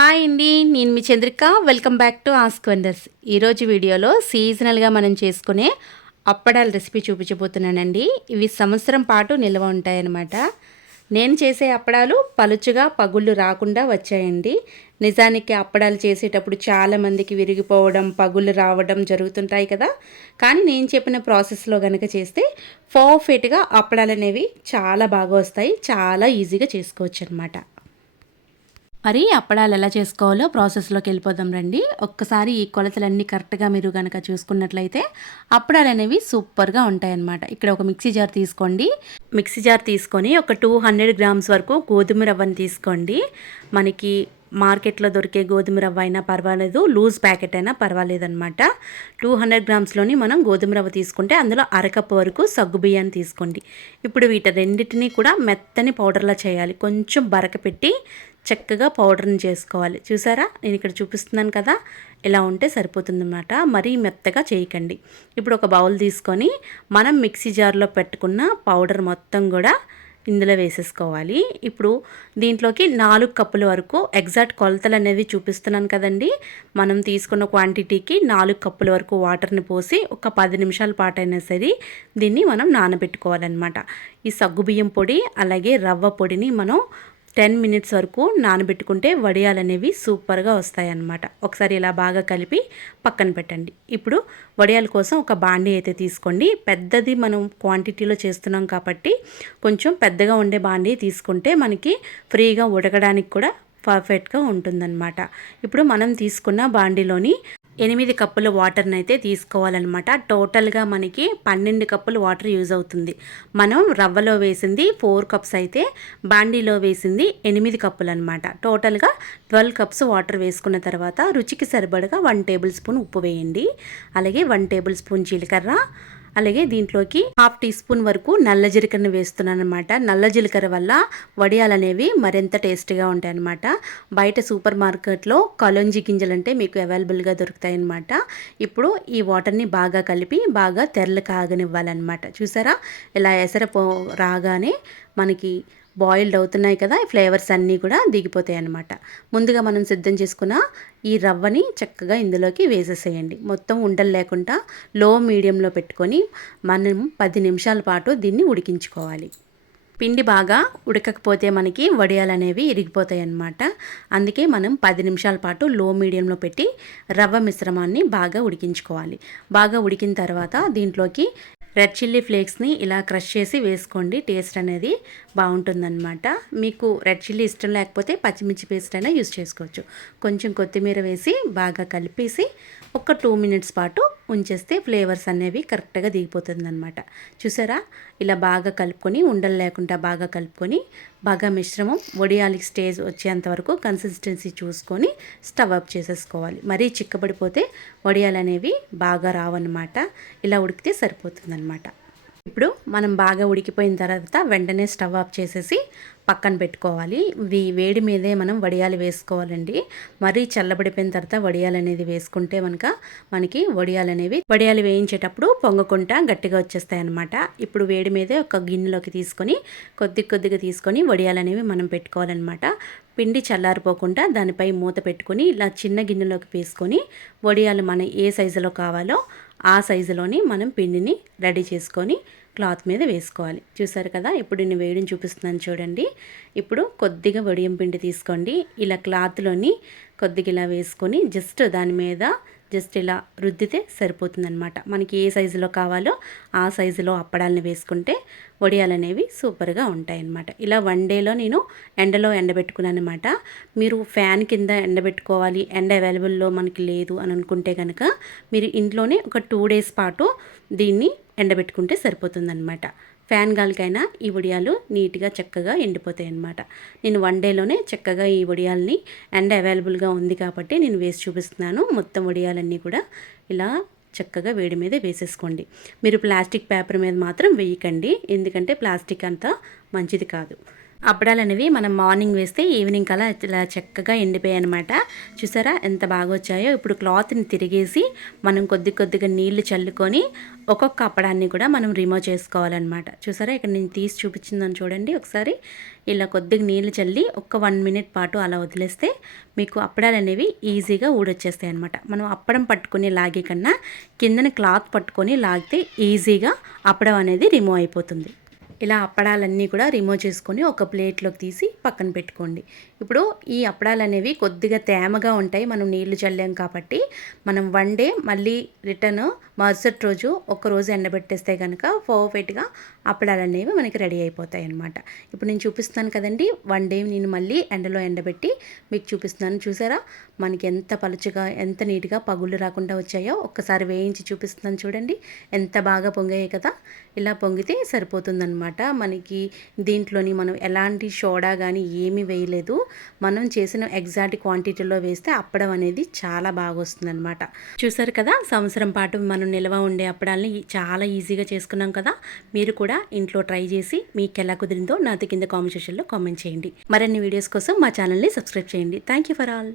Hi అండి నేను మీ Chandrika. Welcome back to ask wonders ఈరోజు వీడియోలో సీజనల్గా మనం చేసుకునే అప్పడాల రెసిపీ చూపించబోతున్నానండి. ఇవి సంవత్సరం పాటు నిల్వ ఉంటాయన్నమాట. నేను చేసే అప్పడాలు పలుచుగా పగుళ్ళు రాకుండా వచ్చాయండి. నిజానికి అప్పడాలు చేసేటప్పుడు చాలామందికి విరిగిపోవడం పగుళ్ళు రావడం జరుగుతుంటాయి కదా. కానీ నేను చెప్పిన ప్రాసెస్లో కనుక చేస్తే పర్ఫెక్ట్గా అప్పడాలు అనేవి చాలా బాగా వస్తాయి. చాలా ఈజీగా చేసుకోవచ్చు అనమాట మరి అప్పడాలు ఎలా చేసుకోవాలో ప్రాసెస్లోకి వెళ్ళిపోదాం రండి. ఒక్కసారి ఈ కొలతలన్నీ కరెక్ట్గా మీరు కనుక చూసుకున్నట్లయితే అప్పడాలు అనేవి సూపర్గా ఉంటాయన్నమాట. ఇక్కడ ఒక మిక్సీ జార్ తీసుకోండి. మిక్సీ జార్ తీసుకొని ఒక టూ హండ్రెడ్ గ్రామ్స్ వరకు గోధుమ రవ్వని తీసుకోండి. మనకి మార్కెట్లో దొరికే గోధుమ రవ్వ అయినా పర్వాలేదు లూజ్ ప్యాకెట్ అయినా పర్వాలేదు అనమాట టూ హండ్రెడ్ గ్రామ్స్లోని మనం గోధుమ రవ్వ తీసుకుంటే అందులో అరకప్పు వరకు సగ్గు బియ్యాన్ని తీసుకోండి. ఇప్పుడు వీటి రెండింటినీ కూడా మెత్తని పౌడర్లా చేయాలి. కొంచెం బరక పెట్టి చక్కగా పౌడర్ని చేసుకోవాలి. చూసారా? నేను ఇక్కడ చూపిస్తున్నాను కదా? ఇలా ఉంటే సరిపోతుందన్నమాట. మరీ మెత్తగా చేయకండి. ఇప్పుడు ఒక బౌల్ తీసుకొని మనం మిక్సీ జార్లో పెట్టుకున్న పౌడర్ మొత్తం కూడా ఇందులో వేసేసుకోవాలి. ఇప్పుడు దీంట్లోకి నాలుగు కప్పుల వరకు ఎగ్జాక్ట్ కొలతలు అనేవి చూపిస్తున్నాను కదండి. మనం తీసుకున్న క్వాంటిటీకి నాలుగు కప్పుల వరకు వాటర్ని పోసి ఒక పది నిమిషాల పాటైనా సరే దీన్ని మనం నానబెట్టుకోవాలన్నమాట. ఈ సగ్గుబియ్యం పొడి అలాగే రవ్వ పొడిని మనం టెన్ మినిట్స్ వరకు నానబెట్టుకుంటే వడియాలు అనేవి సూపర్గా వస్తాయన్నమాట. ఒకసారి ఇలా బాగా కలిపి పక్కన పెట్టండి. ఇప్పుడు వడియాల కోసం ఒక బాండీ అయితే తీసుకోండి. పెద్దది మనం క్వాంటిటీలో చేస్తున్నాం కాబట్టి కొంచెం పెద్దగా ఉండే బాండీ తీసుకుంటే మనకి ఫ్రీగా ఉడకడానికి కూడా పర్ఫెక్ట్గా ఉంటుందన్నమాట. ఇప్పుడు మనం తీసుకున్న బాండీలోని ఎనిమిది కప్పుల వాటర్ని అయితే తీసుకోవాలన్నమాట. టోటల్గా మనకి పన్నెండు కప్పులు వాటర్ యూజ్ అవుతుంది. మనం రవ్వలో వేసింది ఫోర్ కప్స్ అయితే బాండీలో వేసింది ఎనిమిది కప్పులు అనమాట టోటల్గా ట్వెల్వ్ కప్స్ వాటర్ వేసుకున్న తర్వాత రుచికి సరిపడగా వన్ టేబుల్ స్పూన్ ఉప్పు వేయండి. అలాగే వన్ టేబుల్ స్పూన్ జీలకర్ర అలాగే దీంట్లోకి హాఫ్ టీ స్పూన్ వరకు నల్ల జీలకర్రను వేస్తున్నాను అనమాట నల్ల జీలకర్ర వల్ల వడియాలు అనేవి మరింత టేస్టీగా ఉంటాయి అనమాట బయట సూపర్ మార్కెట్లో కలొంజి గింజలు అంటే మీకు అవైలబుల్గా దొరుకుతాయి అనమాట ఇప్పుడు ఈ వాటర్ని బాగా కలిపి బాగా తెరలు కాగనివ్వాలన్నమాట. చూసారా? ఇలా ఎసర రాగానే మనకి బాయిల్డ్ అవుతున్నాయి కదా ఈ ఫ్లేవర్స్ అన్నీ కూడా దిగిపోతాయి అన్నమాట. ముందుగా మనం సిద్ధం చేసుకున్న ఈ రవ్వని చక్కగా ఇందులోకి వేసేసేయండి. మొత్తం ఉండలు లేకుండా లో మీడియంలో పెట్టుకొని మనం పది నిమిషాల పాటు దీన్ని ఉడికించుకోవాలి. పిండి బాగా ఉడకకపోతే మనకి వడియాలు అనేవి ఇరిగిపోతాయి అన్నమాట. అందుకే మనం పది నిమిషాల పాటు లో మీడియంలో పెట్టి రవ్వ మిశ్రమాన్ని బాగా ఉడికించుకోవాలి. బాగా ఉడికిన తర్వాత దీంట్లోకి రెడ్ చిల్లీ ఫ్లేక్స్ని ఇలా క్రష్ చేసి వేసుకోండి. టేస్ట్ అనేది బాగుంటుందన్నమాట. మీకు రెడ్ చిల్లీ ఇష్టం లేకపోతే పచ్చిమిర్చి పేస్ట్ అయినా యూస్ చేసుకోవచ్చు. కొంచెం కొత్తిమీర వేసి బాగా కలిపేసి ఒక టూ మినిట్స్ పాటు ఉంచేస్తే ఫ్లేవర్స్ అనేవి కరెక్ట్గా దిగిపోతుంది అనమాట చూసారా? ఇలా బాగా కలుపుకొని ఉండలు లేకుండా బాగా కలుపుకొని బాగా మిశ్రమం వడియాలికి స్టేజ్ వచ్చేంత వరకు కన్సిస్టెన్సీ చూసుకొని స్టవ్ అప్ చేసేసుకోవాలి. మరీ చిక్కబడిపోతే వడియాలు అనేవి బాగా రావన్నమాట. ఇలా ఉడికితే సరిపోతుందన్నమాట. ఇప్పుడు మనం బాగా ఉడికిపోయిన తర్వాత వెంటనే స్టవ్ ఆఫ్ చేసేసి పక్కన పెట్టుకోవాలి. వీ వేడి మీదే మనం వడియాలు వేసుకోవాలండి. మరీ చల్లబడిపోయిన తర్వాత వడియాలు అనేది వేసుకుంటే మనక మనకి వడియాలు అనేవి వడియాలు వేయించేటప్పుడు పొంగకుండా గట్టిగా వచ్చేస్తాయి అనమాట ఇప్పుడు వేడి మీదే ఒక గిన్నెలోకి తీసుకొని కొద్ది కొద్దిగా తీసుకొని వడియాలు అనేవి మనం పెట్టుకోవాలన్నమాట. పిండి చల్లారిపోకుండా దానిపై మూత పెట్టుకొని ఇలా చిన్న గిన్నెలోకి వేసుకొని వడియాలు మన ఏ సైజులో కావాలో ఆ సైజులోని మనం పిండిని రెడీ చేసుకొని క్లాత్ మీద వేసుకోవాలి. చూసారు కదా? ఇప్పుడు నేను వేయడం చూపిస్తున్నాను చూడండి. ఇప్పుడు కొద్దిగా వడియం పిండి తీసుకోండి. ఇలా క్లాత్లోని కొద్దిగా ఇలా వేసుకొని జస్ట్ దాని మీద జస్ట్ ఇలా రుద్దితే సరిపోతుందనమాట మనకి ఏ సైజులో కావాలో ఆ సైజులో అప్పడాలని వేసుకుంటే వడియాలు అనేవి సూపర్గా ఉంటాయన్నమాట. ఇలా వన్ డేలో నేను ఎండలో ఎండబెట్టుకున్నాను అనమాట మీరు ఫ్యాన్ కింద ఎండబెట్టుకోవాలి ఎండ అవైలబుల్లో మనకి లేదు అని అనుకుంటే కనుక మీరు ఇంట్లోనే ఒక టూ డేస్ పాటు దీన్ని ఎండబెట్టుకుంటే సరిపోతుందన్నమాట. ఫ్యాన్ గాలికైనా ఈ వడియాలు నీట్గా చక్కగా ఎండిపోతాయి అన్నమాట నేను వన్ డేలోనే చక్కగా ఈ వడియాల్ని ఎండ అవైలబుల్గా ఉంది కాబట్టి నేను వేసి చూపిస్తున్నాను. మొత్తం వడియాలన్నీ కూడా ఇలా చక్కగా వేడి మీద వేసేసుకోండి. మీరు ప్లాస్టిక్ పేపర్ మీద మాత్రం వేయకండి. ఎందుకంటే ప్లాస్టిక్ అంతా మంచిది కాదు. అప్పడాలు అనేవి మనం మార్నింగ్ వేస్తే ఈవినింగ్ కల్లా ఇలా చక్కగా ఎండిపోయాయి అనమాట చూసారా ఎంత బాగా వచ్చాయో ఇప్పుడు క్లాత్ని తిరిగేసి మనం కొద్ది కొద్దిగా నీళ్ళు చల్లుకొని ఒక్కొక్క అప్పడాన్ని కూడా మనం రిమూవ్ చేసుకోవాలన్నమాట. చూసారా? ఇక్కడ నేను తీసి చూపించిందని చూడండి ఒకసారి. ఇలా కొద్దిగా నీళ్ళు చల్లి ఒక్క వన్ మినిట్ పాటు అలా వదిలేస్తే మీకు అప్పడాలు అనేవి ఈజీగా ఊడొచ్చేస్తాయి అనమాట మనం అప్పడం పట్టుకుని లాగే కన్నా కిందన క్లాత్ పట్టుకొని లాగితే ఈజీగా అప్పడం అనేది రిమూవ్ అయిపోతుంది. ఇలా అప్పడాలన్నీ కూడా రిమూవ్ చేసుకొని ఒక ప్లేట్లోకి తీసి పక్కన పెట్టుకోండి. ఇప్పుడు ఈ అప్పడాలు అనేవి కొద్దిగా తేమగా ఉంటాయి. మనం నీళ్ళు చల్లాం కాబట్టి మనం వన్ డే మళ్ళీ రిటర్న్ మరుసటి రోజు ఒక్కరోజు రోజు ఎండబెట్టేస్తే కనుక పర్ఫెక్ట్గా అప్పడాలు అనేవి మనకి రెడీ అయిపోతాయి అన్నమాట. ఇప్పుడు నేను చూపిస్తాను కదండి. వన్ డే నేను మళ్ళీ ఎండలో ఎండబెట్టి మీకు చూపిస్తున్నాను. చూసారా? మనకి ఎంత పలుచగా ఎంత నీట్గా పగుళ్ళు రాకుండా వచ్చాయో ఒక్కసారి వేయించి చూపిస్తున్నాను చూడండి. ఎంత బాగా పొంగాయి కదా? ఇలా పొంగితే సరిపోతుందన్నమాట. మనకి దీంట్లోని మనం ఎలాంటి సోడా కానీ ఏమీ వేయలేదు. మనం చేసిన ఎగ్జాక్ట్ క్వాంటిటీలో వేస్తే అప్పడం అనేది చాలా బాగా వస్తుందన్నమాట చూసారు కదా సంవత్సరం పాటు మనం నిల్వ ఉండే అప్పడాలని చాలా ఈజీగా చేసుకున్నాం కదా. మీరు కూడా ఇంట్లో ట్రై చేసి మీకు ఎలా కుదిరిందో నాతో కింద కామెంట్ సెక్షన్లో కామెంట్ చేయండి. మరిన్ని వీడియోస్ కోసం మా ఛానల్ని సబ్స్క్రైబ్ చేయండి. Thank you for all.